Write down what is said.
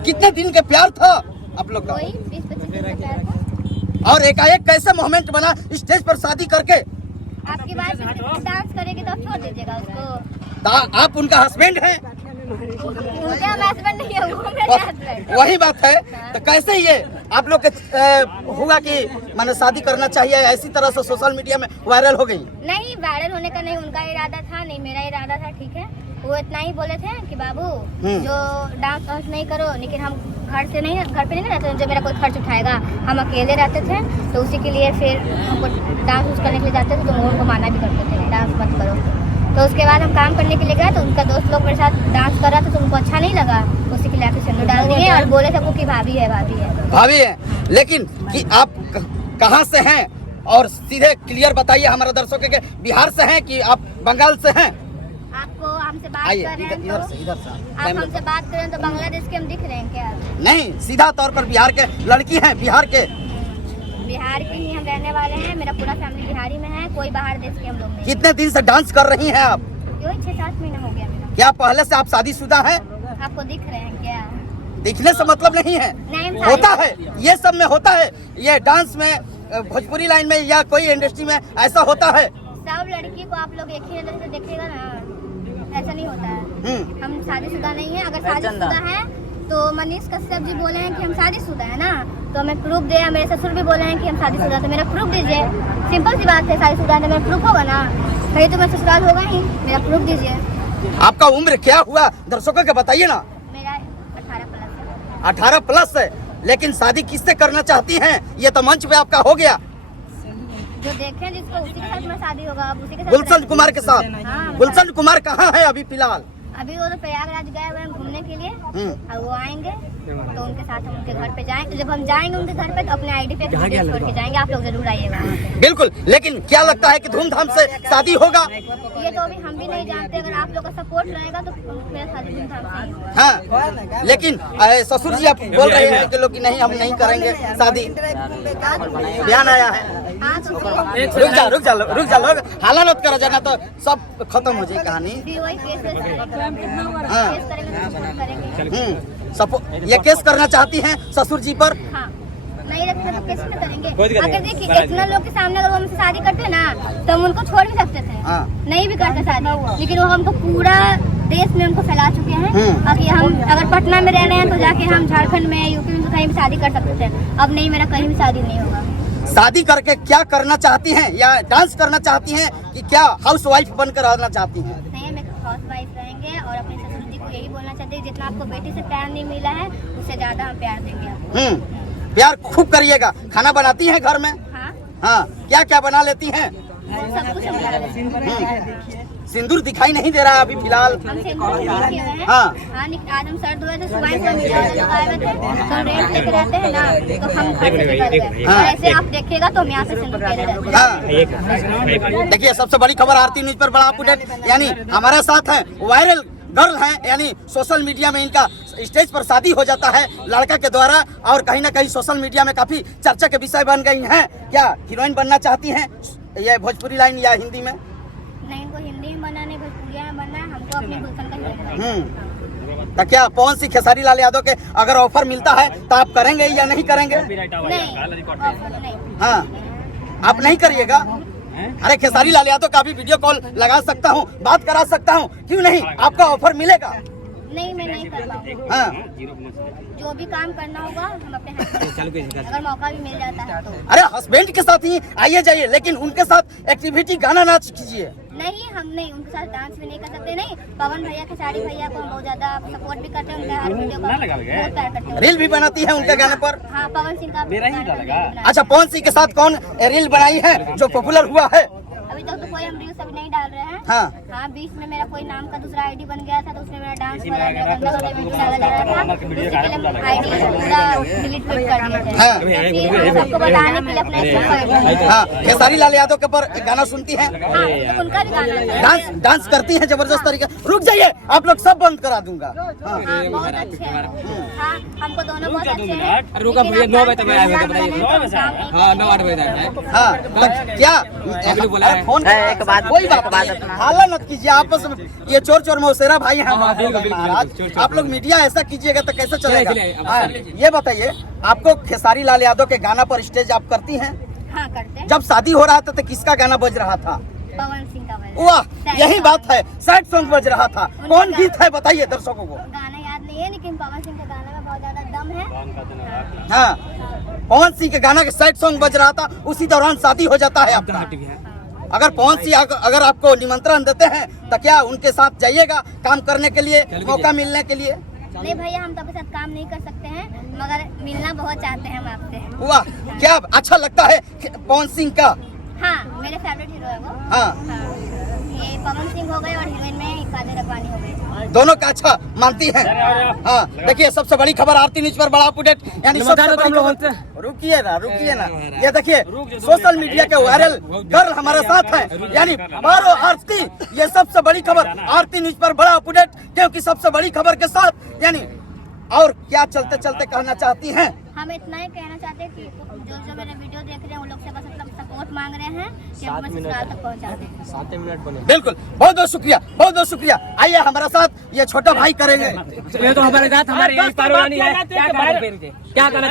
कितने दिन के प्यार था आप लोग का? 20-25 दिन का प्यार था। और एकाएक कैसे मोमेंट बना स्टेज पर शादी करके? आपकी बात डांस करेगी तो आप छोड़ दीजिएगा उसको। आप उनका हस्बैंड हैं? मुझे हस्बैंड नहीं है, वो मेरे हस्बैंड। वही बात है। तो कैसे ये आप लोग के होगा कि मैंने शादी करना चाहिए, ऐसी तरह से सोशल मीडिया में वायरल हो गई? नहीं, वायरल होने का नहीं उनका इरादा था, नहीं मेरा इरादा था। ठीक है, वो इतना ही बोले थे कि बाबू जो डांस वांस नहीं करो, लेकिन हम घर पे नहीं रहते थे, जो मेरा कोई खर्च उठाएगा। हम अकेले रहते थे तो उसी के लिए फिर हमको डांस वांस करने के लिए जाते थे, तो वो उनको माना भी करते थे डांस मत करो। तो उसके बाद हम काम करने के लिए गए तो उनका दोस्त लोग मेरे साथ डांस कर रहा था, तो उनको अच्छा नहीं लगा, उसी के लिए आके सिंदूर डाल दिए और बोले थे वो कि भाभी है भाभी है भाभी है। लेकिन कि आप कहाँ से हैं और सीधे क्लियर बताइए हमारे दर्शकों के, बिहार से हैं कि आप बंगाल से हैं? आपको हमसे बात कर रहे हैं इधर से आप हमसे बात करें तो बांग्लादेश के हम दिख रहे हैं क्या? नहीं, सीधा तौर पर बिहार के लड़की हैं, बिहार के ही हम रहने वाले हैं। मेरा पूरा फैमिली बिहारी में है, कोई बाहर देश के हम लोग नहीं। कितने दिन से डांस कर रही हैं आप? क्यों 6-7 महीना हो गया मेरा। क्या पहले से आप शादीशुदा हैं? आपको दिख रहे हैं क्या? दिखने से मतलब नहीं है, नहीं, होता है, ये सब में होता है। ये डांस में, भोजपुरी लाइन में या कोई इंडस्ट्री में ऐसा होता है। सब लड़की को आप लोग एक ही नजर से देखेगा ना, ऐसा नहीं होता है। हम शादीशुदा नहीं है। अगर शादीशुदा है तो मनीष कश्यप जी बोले हैं कि हम शादीशुदा है ना, तो हमें प्रूफ दे। मेरे ससुर भी बोले हैं कि हम शादीशुदा, तो मेरा प्रूफ दीजिए। सिंपल सी बात है, शादीशुदा है तो मेरा प्रूफ होगा ना, कहीं तो मेरा ससुराल होगा ही, मेरा प्रूफ दीजिए। आपका उम्र क्या हुआ दर्शकों को बताइए ना? मेरा 18 प्लस है। 18 प्लस है, लेकिन शादी किससे करना चाहती हैं? ये तो मंच पे आपका हो गया। जो देखें जिसको उसी के साथ में शादी होगा, अब उसी के साथ। गुलशन कुमार के साथ। हाँ, गुलशन कुमार कहाँ है अभी फिलहाल? अभी वो तो प्रयागराज गए हुए हैं घूमने के लिए, और वो आएंगे तो उनके साथ हम उनके घर पे जाएंगे। जब हम जाएंगे उनके घर पे तो अपने आईडी पे वीडियो छोड़ के जाएंगे। आप लोग जरूर आइएगा। बिल्कुल, लेकिन क्या लगता है कि धूमधाम से शादी होगा? ये तो अभी हम भी नहीं जानते। अगर आप लोग का सपोर्ट रहेगा तो मेरा शादी धूमधाम से ही होगा। हाँ, लेकिन ससुर जी आप बोल रहे हैं कि लोग कि नहीं हम नहीं करेंगे शादी, बयान आया है। हाँ, तो रुक जा लोग, हाला मत करो जाना तो सब खत्म हो जाए कहानी। फिर वही केस करेंगे तो सपोर्ट करेंगे। ये केस करना चाहती हैं ससुर जी पर? हाँ, नहीं रखते तो कैसे में करेंगे? अगर देखिए इतना लोग के सामने अगर वो हमसे शादी करते ना तो हम उनको छोड़ भी सकते थे, नहीं भी करते शादी, लेकिन वो हमको पूरा देश में हमको फैला चुके हैं। अब हम अगर पटना में रह रहे हैं तो जाके हम झारखंड में, यूपी में कहीं भी शादी कर सकते थे। अब नहीं, मेरा कहीं भी शादी नहीं होगा। शादी करके क्या करना चाहती हैं? या डांस करना चाहती हैं कि क्या हाउस वाइफ बनकर रहना चाहती हैं? नहीं, हम एक हाउस वाइफ रहेंगे और अपने ससुर जी को यही बोलना चाहते हैं, जितना आपको बेटी से प्यार नहीं मिला है उससे ज्यादा हम प्यार देंगे आपको। प्यार खूब करिएगा। खाना बनाती हैं घर में? हाँ, क्या क्या बना लेती हैं? सब कुछ हम बना लेते हैं। सिंदूर दिखाई नहीं दे रहा है अभी फिलहाल। हम सिंदूर नहीं किए हुए हैं। हाँ। आज हम सर धोए थे, सुबह से मीडिया वाले लोग आए हुए थे, तो रेट लेके रहते हैं ना, तो हम घर से निकल गए। और ऐसे आप देखिएगा तो हम यहाँ से सिंदूर पहने रहते हैं। देखिए, सबसे बड़ी खबर आरती न्यूज पर बड़ा अपडेट, यानी हमारे साथ है वायरल गर्ल हैं, यानी सोशल मीडिया में इनका स्टेज पर शादी हो जाता है लड़का के द्वारा, और कहीं ना कहीं सोशल मीडिया में काफी चर्चा के विषय बन गई हैं। क्या हीरोइन बनना चाहती हैं ये भोजपुरी लाइन या हिंदी में? नहीं, इनको हिंदी में बनना नहीं, भोजपुरिया में बनना है। हमको अपने गुलशन का हीरोइन बनना है। तो क्या पवन सिंह खेसारी लाल यादव के अगर ऑफर मिलता है तो आप करेंगे या नहीं करेंगे? नहीं। हाँ, आप नहीं करिएगा? अरे खेसारी लाल यादव का भी वीडियो कॉल लगा सकता हूँ, बात करा सकता हूँ, क्यों नहीं? आपका ऑफर मिलेगा? नहीं, मैं नहीं कर पाऊंगी। हाँ, जो भी काम करना होगा हम अपने अगर मौका भी मिल जाता है तो। अरे हस्बैंड के साथ ही आइए जाइए, लेकिन उनके साथ एक्टिविटी गाना नाच कीजिए। नहीं, हम नहीं, उनके साथ डांस भी नहीं कर सकते। नहीं, पवन भैया खेसारी भैया को हम बहुत ज्यादा सपोर्ट भी करते हैं, उनके हर वीडियो को बहुत प्यार करते हैं। रील भी बनाती है उनके गाने पर? हाँ, पवन सिंह का अच्छा, पवन सिंह के साथ कौन रील बनाई है जो पॉपुलर हुआ है? अभी तक तो कोई हम रील्स अभी नहीं डाल रहे हैं। हाँ, बीच में मेरा कोई नाम का दूसरा आईडी बन गया था, तो उसमें मेरा डांस वाला गंदा वाला वीडियो डाला जा रहा था, उसके लिए आईडी पूरा डिलीट कर दिए थे। हाँ, सबको बताने के लिए अपने हाँ, खेसारी लाल यादव के पर गाना सुनती हैं? हाँ, तो उनका भी गाना है। डांस करती हैं जबरदस्त तरीके। रुक जाइए, आप लोग सब बंद करा दूंगा। हाँ, बहुत अच्छे हैं। हाँ, हमको दोनों बहुत अच्छे हैं। रुका भैया, 9 बजे तक मैं आया था, बताइए। हाँ, 9-8 बजे तक। हाँ, क्या बोला है फोन एक बात कोई बात नहीं, हाला मत कीजिए आपस में, ये चोर चोर मौसेरा भाई हैं महाराज। आप लोग मीडिया ऐसा कीजिएगा तो कैसे चलेगा? हाँ, ये बताइए, आपको खेसारी लाल यादव के गाना पर स्टेज आप करती हैं? हाँ करते हैं। जब शादी हो रहा था तो किसका गाना बज रहा था? पवन सिंह का बज। वाह, यही बात है, सैड सॉन्ग बज रहा था। कौन गीत है बताइए दर्शकों को? गाना याद नहीं है, लेकिन पवन सिंह के गाने में बहुत ज्यादा दम है। हाँ, पवन सिंह के गाना के सैड सॉन्ग बज रहा था, उसी दौरान शादी हो जाता है आपका। अगर पवन सिंह अगर आपको निमंत्रण देते हैं तो क्या उनके साथ जाइएगा काम करने के लिए, मौका मिलने के लिए? नहीं भैया, हम तो आपके साथ काम नहीं कर सकते हैं, मगर मिलना बहुत चाहते हैं हम आपसे। वाह, क्या अच्छा लगता है पवन सिंह का? हाँ, मेरे फेवरेट हीरो है वो। हाँ, ये पवन सिंह हो गए और हीरोइन में काजल अडवाणी हो गई। दोनों का अच्छा मानती हैं। हाँ, देखिए सबसे बड़ी खबर आरती न्यूज पर बड़ा अपडेट, यानी सबसे बड़ी खबर। रुकिए ना, ये देखिए सोशल मीडिया के वायरल गर्ल हमारे साथ है, यानी बारो आरती। ये सबसे बड़ी खबर आरती न्यूज पर बड़ा अपडेट, क्योंकि सबसे बड़ी खबर के साथ यानी और क्या चलते चलते कहना चाहती हैं? हम इतना ही कहना चाहते हैं कि जो मेरे वीडियो देख रहे हैं उन लोग से बस मतलब सपोर्ट मांग रहे हैं कि हम ससुराल तक पहुंचा दें। 7 मिनट बने। बिल्कुल, बहुत बहुत शुक्रिया, बहुत बहुत शुक्रिया। आइए हमारे साथ ये छोटा भाई करेंगे। ये तो हमारे साथ हमारे है, क्या कहना